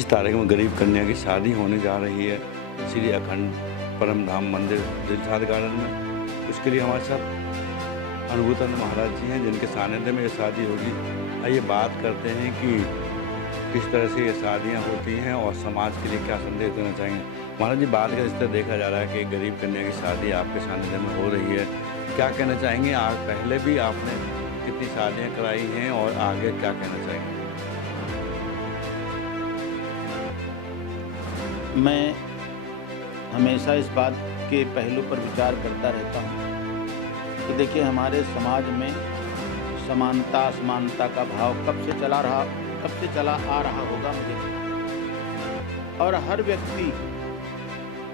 25 तारीख में गरीब कन्या की शादी होने जा रही है श्री अखंड परम धाम मंदिर दिलशाद गार्डन में। उसके लिए हमारे साथ अनुभूतन महाराज जी हैं जिनके सानिध्य में ये शादी होगी। आइए बात करते हैं कि किस तरह से ये शादियाँ होती हैं और समाज के लिए क्या संदेश देना चाहेंगे। महाराज जी, बात का इस तरह देखा जा रहा है कि गरीब कन्या की शादी आपके सानिध्य में हो रही है, क्या कहना चाहेंगे? आप पहले भी आपने कितनी शादियाँ कराई हैं और आगे क्या कहना चाहेंगे? मैं हमेशा इस बात के पहलू पर विचार करता रहता हूँ कि देखिए, हमारे समाज में समानता असमानता का भाव कब से चला आ रहा होगा मुझे नहीं पता। और हर व्यक्ति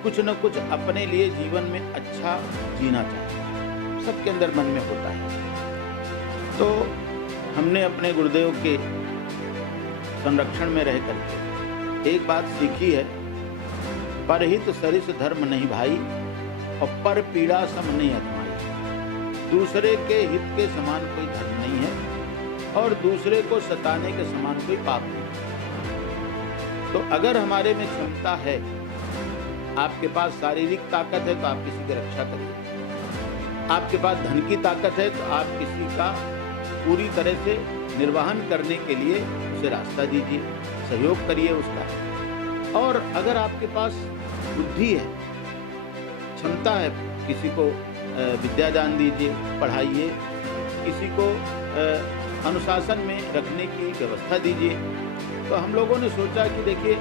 कुछ न कुछ अपने लिए जीवन में अच्छा जीना चाहता है, सबके अंदर मन में होता है। तो हमने अपने गुरुदेव के संरक्षण में रह करके एक बात सीखी है, परहित सरिस धर्म नहीं भाई और पर पीड़ा सम नहीं अधमाई। दूसरे के हित के समान कोई धर्म नहीं है और दूसरे को सताने के समान कोई पाप नहीं। तो अगर हमारे में क्षमता है, आपके पास शारीरिक ताकत है तो आप किसी की रक्षा करिए, आपके पास धन की ताकत है तो आप किसी का पूरी तरह से निर्वहन करने के लिए उसे रास्ता दीजिए, सहयोग करिए उसका। और अगर आपके पास बुद्धि है, क्षमता है, किसी को विद्यादान दीजिए, पढ़ाइए, किसी को अनुशासन में रखने की व्यवस्था दीजिए। तो हम लोगों ने सोचा कि देखिए,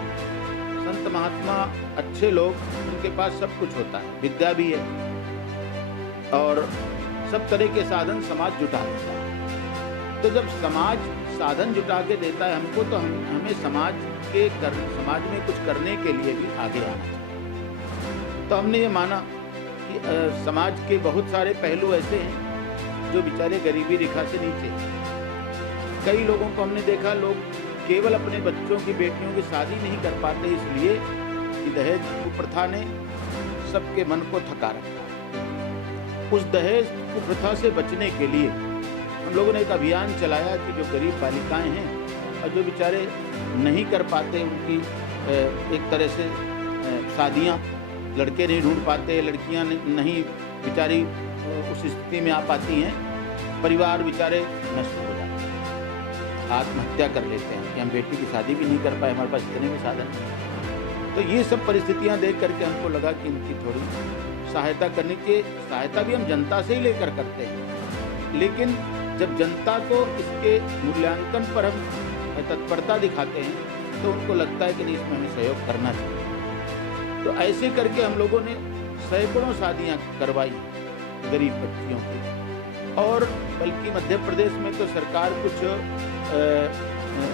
संत महात्मा अच्छे लोग, उनके पास सब कुछ होता है, विद्या भी है और सब तरह के साधन समाज जुटा देता है। तो जब समाज साधन जुटा के देता है हमको, तो हमें समाज में कुछ करने के लिए भी आगे आना चाहिए। तो हमने ये माना कि समाज के बहुत सारे पहलू ऐसे हैं जो बेचारे गरीबी रेखा से नीचे हैं। कई लोगों को हमने देखा, लोग केवल अपने बच्चों की, बेटियों की शादी नहीं कर पाते इसलिए कि दहेज कुप्रथा ने सबके मन को थका रखा। उस दहेज कुप्रथा से बचने के लिए हम लोगों ने एक अभियान चलाया कि जो गरीब बालिकाएं हैं और जो बेचारे नहीं कर पाते, उनकी एक तरह से शादियां, लड़के नहीं ढूंढ पाते, लड़कियां नहीं बेचारी उस स्थिति में आ पाती हैं, परिवार बेचारे नष्ट हो जाते हैं, आत्महत्या कर लेते हैं कि हम बेटी की शादी भी नहीं कर पाए, हमारे पास इतने भी साधन नहीं। तो ये सब परिस्थितियां देख करके हमको लगा कि इनकी थोड़ी सहायता करने की। सहायता भी हम जनता से ही लेकर करते हैं, लेकिन जब जनता को इसके मूल्यांकन पर हम तत्परता दिखाते हैं तो उनको लगता है कि नहीं, इसमें हमें सहयोग करना चाहिए। तो ऐसे करके हम लोगों ने सैकड़ों शादियां करवाई गरीब बच्चियों की। और बल्कि मध्य प्रदेश में तो सरकार कुछ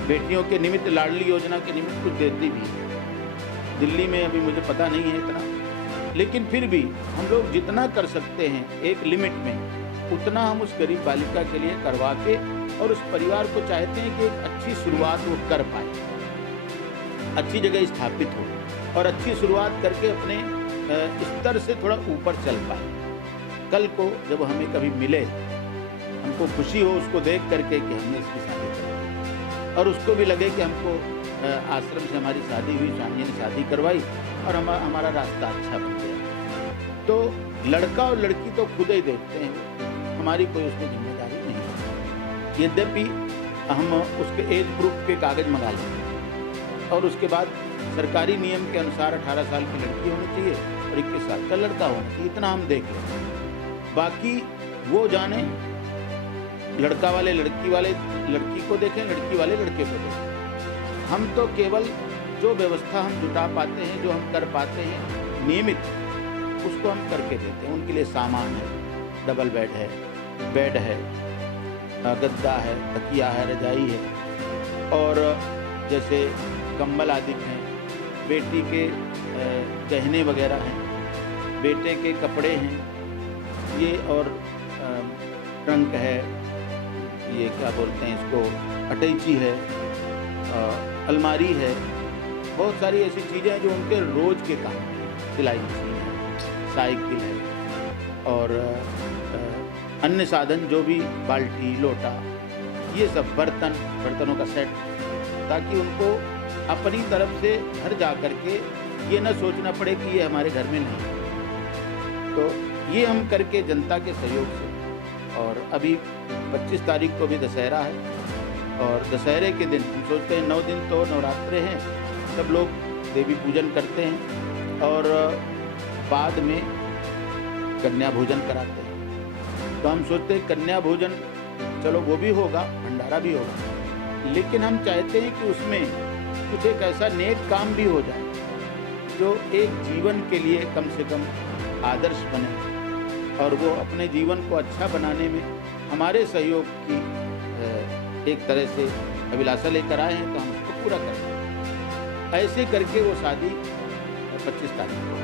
बेटियों के निमित्त लाडली योजना के निमित्त कुछ देती भी है। दिल्ली में अभी मुझे पता नहीं है इतना, लेकिन फिर भी हम लोग जितना कर सकते हैं एक लिमिट में, उतना हम उस गरीब बालिका के लिए करवा के और उस परिवार को चाहते हैं कि एक अच्छी शुरुआत वो कर पाए, अच्छी जगह स्थापित हो और अच्छी शुरुआत करके अपने स्तर से थोड़ा ऊपर चल पाए। कल को जब हमें कभी मिले, हमको खुशी हो उसको देख करके कि हमने इसकी शादी करवाई, और उसको भी लगे कि हमको आश्रम से हमारी शादी हुई, स्वामी ने शादी करवाई और हमारा रास्ता अच्छा बन गया। तो लड़का और लड़की तो खुद ही देखते हैं, हमारी कोई उसमें जिम्मेदारी नहीं है। यद्यपि हम उसके एज प्रूफ के कागज मंगा लेंगे और उसके बाद सरकारी नियम के अनुसार 18 साल की लड़की होनी चाहिए और 21 साल का लड़का होना चाहिए, इतना हम देख लें। बाकी वो जाने, लड़का वाले लड़की को देखें, लड़की वाले लड़के को देखें। हम तो केवल जो व्यवस्था हम जुटा पाते हैं, जो हम कर पाते हैं नियमित, उसको हम करके देते हैं। उनके लिए सामान है, डबल बेड है, गद्दा है, तकिया है, रजाई है और जैसे कंबल आदि हैं, बेटी के गहने वगैरह हैं, बेटे के कपड़े हैं, ये और ट्रंक है, ये क्या बोलते हैं इसको, अटैची है, अलमारी है, बहुत सारी ऐसी चीज़ें हैं जो उनके रोज़ के काम की। सिलाई मशीन है, साइकिल है और अन्य साधन जो भी, बाल्टी, लोटा, ये सब बर्तनों का सेट, ताकि उनको अपनी तरफ से घर जा कर के ये न सोचना पड़े कि ये हमारे घर में नहीं है। तो ये हम करके जनता के सहयोग से, और अभी 25 तारीख को भी दशहरा है, और दशहरे के दिन हम सोचते हैं 9 दिन तो नवरात्रे हैं, सब लोग देवी पूजन करते हैं और बाद में कन्या भोजन कराते हैं। तो हम सोचते हैं कन्या भोजन चलो वो भी होगा, भंडारा भी होगा, लेकिन हम चाहते हैं कि उसमें कुछ एक ऐसा नेक काम भी हो जाए जो एक जीवन के लिए कम से कम आदर्श बने, और वो अपने जीवन को अच्छा बनाने में हमारे सहयोग की एक तरह से अभिलाषा लेकर आए हैं, तो हम उसको पूरा करें। ऐसे करके वो शादी 25 तारीख को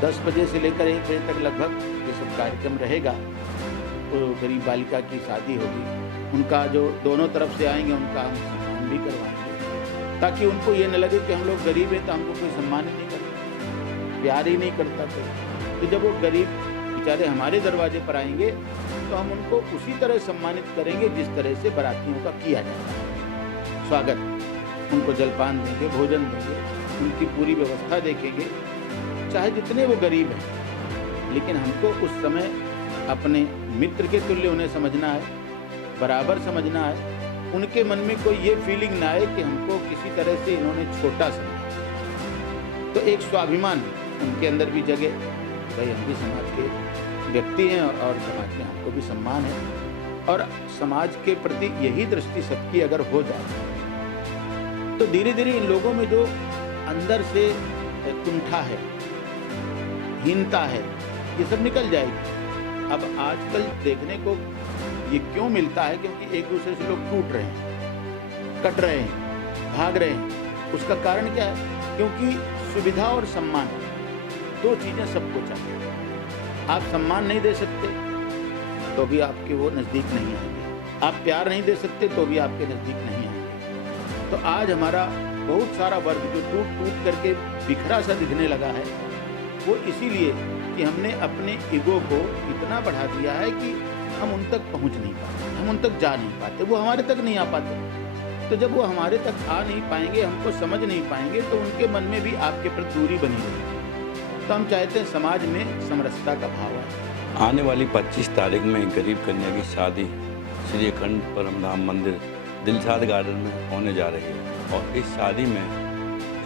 10 बजे से लेकर 1 बजे तक लगभग ये सब कार्यक्रम रहेगा। तो गरीब बालिका की शादी होगी, उनका जो दोनों तरफ से आएंगे उनका हम सम्मान भी करवाएंगे, ताकि उनको ये न लगे कि हम लोग गरीब हैं तो हमको कोई सम्मान ही नहीं करता, प्यार ही नहीं करता कोई। तो जब वो गरीब बेचारे हमारे दरवाजे पर आएंगे तो हम उनको उसी तरह सम्मानित करेंगे जिस तरह से बारातियों का किया जाता है। स्वागत, उनको जलपान देंगे, भोजन देंगे, उनकी पूरी व्यवस्था देखेंगे, चाहे जितने वो गरीब हैं, लेकिन हमको उस समय अपने मित्र के तुल्य उन्हें समझना है, बराबर समझना है। उनके मन में कोई ये फीलिंग ना आए कि हमको किसी तरह से इन्होंने छोटा समझा। तो एक स्वाभिमान उनके अंदर भी जगे, भाई हम भी समाज के व्यक्ति हैं और समाज में हमको भी सम्मान है, और समाज के प्रति यही दृष्टि सबकी अगर हो जाए तो धीरे धीरे इन लोगों में जो अंदर से कुंठा है, हीनता है, ये सब निकल जाएगी। अब आजकल देखने को ये क्यों मिलता है, क्योंकि एक दूसरे से लोग टूट रहे हैं, कट रहे हैं, भाग रहे हैं। उसका कारण क्या है? क्योंकि सुविधा और सम्मान, दो चीज़ें सबको चाहिए। आप सम्मान नहीं दे सकते तो भी आपके वो नज़दीक नहीं आएंगे, आप प्यार नहीं दे सकते तो भी आपके नज़दीक नहीं आएंगे। तो आज हमारा बहुत सारा वर्ग जो टूट टूट करके बिखरा सा दिखने लगा है, वो इसीलिए कि हमने अपने ईगो को इतना बढ़ा दिया है कि हम उन तक पहुंच नहीं पाते, हम उन तक जा नहीं पाते, वो हमारे तक नहीं आ पाते। तो जब वो हमारे तक आ नहीं पाएंगे, हमको समझ नहीं पाएंगे, तो उनके मन में भी आपके प्रति दूरी बनी रहेगी। तो हम चाहते हैं समाज में समरसता का भाव आए। आने वाली 25 तारीख में गरीब कन्या की शादी श्री अखंड परमधाम मंदिर दिलशाद गार्डन में होने जा रही है, और इस शादी में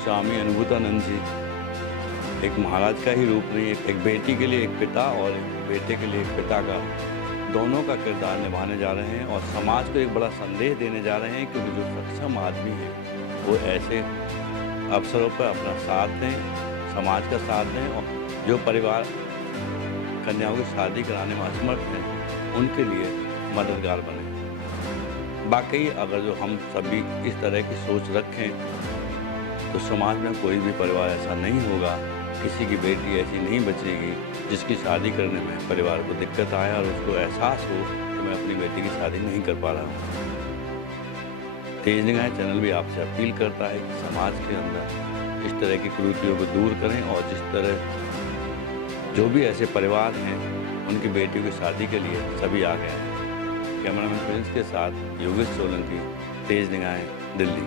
स्वामी अनुभूतानंद जी एक महाराज का ही रूप नहीं, एक बेटी के लिए एक पिता और एक बेटे के लिए एक पिता का, दोनों का किरदार निभाने जा रहे हैं, और समाज को एक बड़ा संदेश देने जा रहे हैं। क्योंकि जो सक्षम आदमी है वो ऐसे अवसरों पर अपना साथ दें, समाज का साथ दें, और जो परिवार कन्याओं की शादी कराने में असमर्थ हैं उनके लिए मददगार बने। बाकी अगर जो हम सभी इस तरह की सोच रखें तो समाज में कोई भी परिवार ऐसा नहीं होगा, किसी की बेटी ऐसी नहीं बचेगी जिसकी शादी करने में परिवार को दिक्कत आए और उसको एहसास हो कि मैं अपनी बेटी की शादी नहीं कर पा रहा हूँ। तेज निगाह चैनल भी आपसे अपील करता है कि समाज के अंदर इस तरह की कुरीतियों को दूर करें, और जिस तरह जो भी ऐसे परिवार हैं उनकी बेटियों की शादी के लिए सभी आ गए हैं। कैमरामैन प्रिंस के साथ योगेश सोलंकी, तेज निगाहें, दिल्ली।